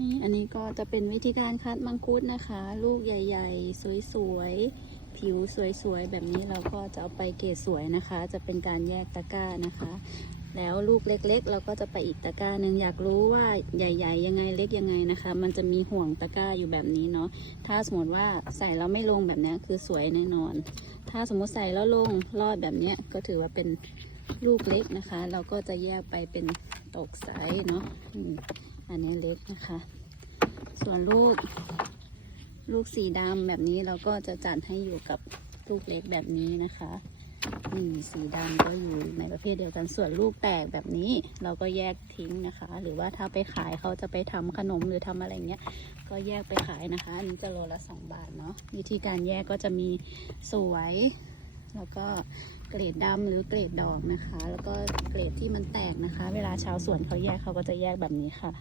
นี่อันนี้ก็จะเป็นวิธีการคัดมังคุดนะคะ ลูกใหญ่ ๆ สวยๆ ผิวสวยๆ แบบนี้เราก็จะเอาไปเกรดสวยนะคะ จะเป็นการแยกตะกร้านะคะ แล้วลูกเล็ก ๆ เราก็จะไปอีกตะกร้าหนึ่งอยากรู้ว่าใหญ่ ๆ ยังไงเล็กยังไงนะคะ มันจะมีห่วงตะกร้าอยู่แบบนี้เนาะถ้าสมมติว่าใส่แล้วไม่ลงแบบนี้คือสวยแน่นอน ถ้าสมมติใส่แล้วลงรอดแบบนี้ก็ถือว่าเป็นลูกเล็กนะคะ เราก็จะแยกไปเป็นตกไซส์เนาะ อันนี้เล็กนะคะ ส่วนลูก ลูกสีดำแบบนี้เราก็จะจัดให้อยู่กับลูกเล็กแบบนี้นะคะนี่สีดำก็อยู่ในประเภทเดียวกันส่วนลูกแตกแบบนี้เราก็แยกทิ้งนะคะ หรือว่าถ้าไปขายเขาจะไปทำขนมหรือทำอะไรเงี้ย ก็แยกไปขายนะคะ อันนี้จะโลละสองบาทเนาะวิธีการแยกก็จะมีสวย แล้วก็ เกรดดำหรือเกรดดอกนะคะ แล้วก็เกรดที่มันแตกนะคะ เวลาชาวสวนเขาแยกเขาก็จะแยกแบบนี้ค่ะ